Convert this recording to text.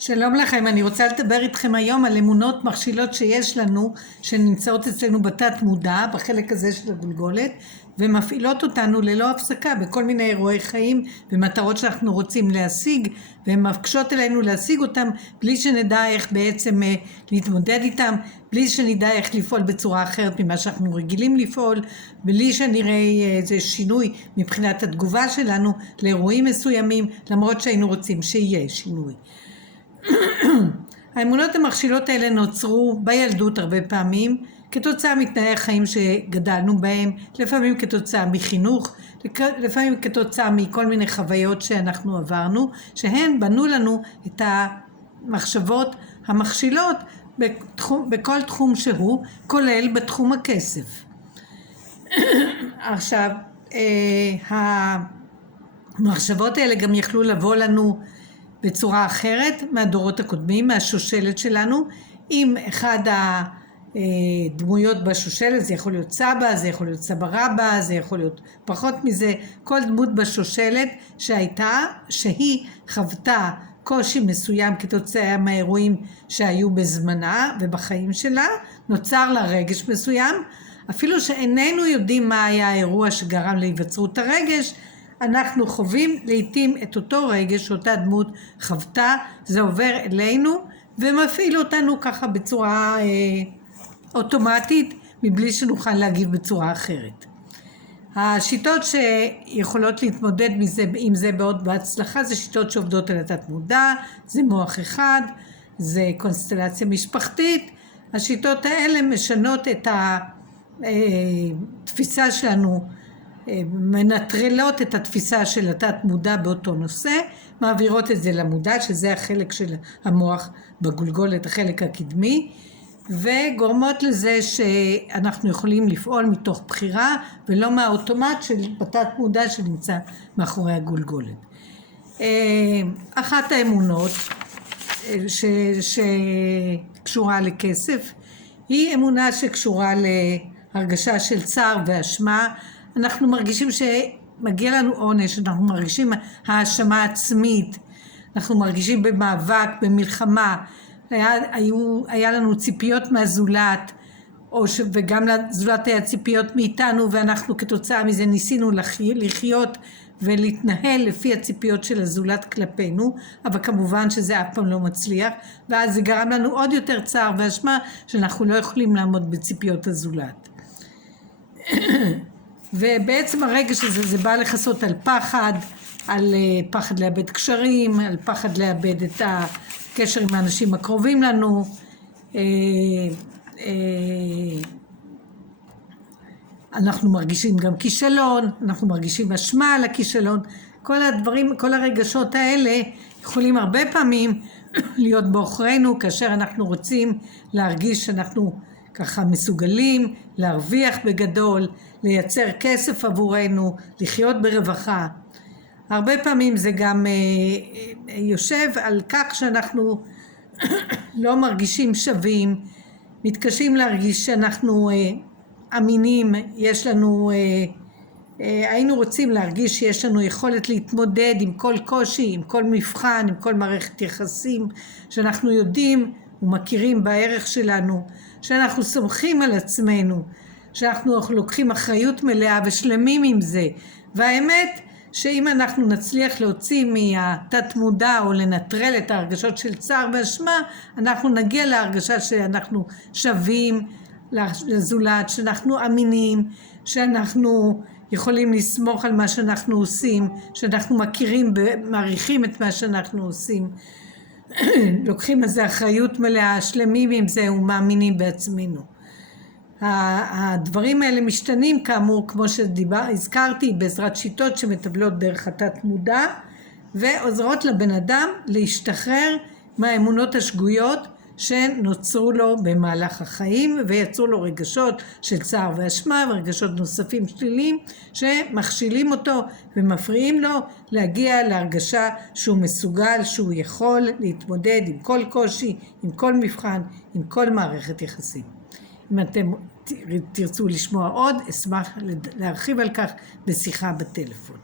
שלום לכם, אני רוצה לדבר איתכם היום על אמונות מכשילות שיש לנו, שנמצאות אצלנו בתת מודע, בחלק הזה של הגולגולת, ומפעילות אותנו ללא הפסקה בכל מיני אירועי חיים ומטרות שאנחנו רוצים להשיג, והן מקשות אלינו להשיג אותם בלי שנדע איך בעצם להתמודד איתם, בלי שנדע איך לפעול בצורה אחרת ממה שאנחנו רגילים לפעול, בלי שנראה איזה שינוי מבחינת התגובה שלנו לאירועים מסוימים, למרות שהיינו רוצים שיהיה שינוי. האמונות המכשילות האלה נוצרו בילדות הרבה פעמים, כתוצאה מתנאי החיים שגדלנו בהם, לפעמים כתוצאה מחינוך, לפעמים כתוצאה מכל מיני חוויות שאנחנו עברנו, שהן בנו לנו את המחשבות המכשילות בכל תחום שהוא, כולל בתחום הכסף. עכשיו, המחשבות האלה גם יכלו לבוא לנו בצורה אחרת מהדורות הקודמים, מהשושלת שלנו. אם אחד הדמויות בשושלת, זה יכול להיות סבא, זה יכול להיות סבא רבא, זה יכול להיות פחות מזה, כל דמות בשושלת שהיא חוותה קושי מסוים כתוצאה מהאירועים שהיו בזמנה ובחיים שלה, נוצר לה רגש מסוים, אפילו שאיננו יודעים מה היה האירוע שגרם להיווצרות הרגש, אנחנו חווים לעתים את אותו רגש שאותה דמות חוותה, זה עובר אלינו ומפעיל אותנו ככה בצורה אוטומטית, מבלי שנוכל להגיב בצורה אחרת. השיטות שיכולות להתמודד עם זה בעוד בהצלחה, זה שיטות שעובדות על התת מודע, זה מוח אחד, זה קונסטלציה משפחתית. השיטות האלה משנות את התפיסה שלנו, מנטרלות את התפיסה של התת מודע באותו נושא, מעבירות את זה למודע, שזה החלק של המוח בגולגולת, החלק הקדמי, וגורמות לזה שאנחנו יכולים לפעול מתוך בחירה ולא מהאוטומט של בתת מודע שנמצא מאחורי הגולגולת. אחת האמונות שקשורה לכסף היא אמונה שקשורה להרגשה של צער ואשמה. אנחנו מרגישים שמגיע לנו עונש, אנחנו מרגישים האשמה עצמית, אנחנו מרגישים במאבק, במלחמה, היה לנו ציפיות מהזולת, וגם לזולת היה ציפיות מאיתנו, ואנחנו כתוצאה מזה ניסינו לחיות ולהתנהל לפי הציפיות של הזולת כלפינו, אבל כמובן שזה אף פעם לא מצליח, ואז זה גרם לנו עוד יותר צער ואשמה שאנחנו לא יכולים לעמוד בציפיות הזולת. ובעצם הרגש הזה זה בא לחסות על פחד, על פחד לאבד קשרים, על פחד לאבד את הקשר עם האנשים הקרובים לנו, אנחנו מרגישים גם כישלון, אנחנו מרגישים אשמה על הכישלון. כל הדברים, כל הרגשות האלה יכולים הרבה פעמים להיות בעוכרינו, כאשר אנחנו רוצים להרגיש שאנחנו ככה מסוגלים להרוויח בגדול, לייצר כסף עבורנו, לחיות ברווחה. הרבה פעמים זה גם יושב על כך שאנחנו לא מרגישים שווים, מתקשים להרגיש שאנחנו אמינים, יש לנו, היינו רוצים להרגיש שיש לנו יכולת להתמודד עם כל קושי, עם כל מבחן, עם כל מערכת יחסים, שאנחנו יודעים ומכירים בערך שלנו, שאנחנו סומכים על עצמנו, שאנחנו לוקחים אחריות מלאה ושלמים עם זה. והאמת שאם אנחנו נצליח להוציא מהתת מודע או לנטרל את ההרגשות של צער ואשמה, אנחנו נגיע להרגשה שאנחנו שווים לזולת, שאנחנו אמינים, שאנחנו יכולים לסמוך על מה שאנחנו עושים, שאנחנו מכירים ומעריכים את מה שאנחנו עושים, לוקחים איזה אחריות מלאה, שלמים עם זה ומאמינים בעצמנו. הדברים האלה משתנים כאמור, כמו שהזכרתי, בעזרת שיטות שמטפלות דרך התת מודע, ועוזרות לבן אדם להשתחרר מהאמונות השגויות שנוצרו לו במהלך החיים, ויצרו לו רגשות של צער ואשמה ורגשות נוספים שליליים שמכשילים אותו ומפריעים לו להגיע להרגשה שהוא מסוגל, שהוא יכול להתמודד עם כל קושי, עם כל מבחן, עם כל מערכת יחסים. אם אתם תרצו לשמוע עוד, אשמח להרחיב על כך בשיחה בטלפון.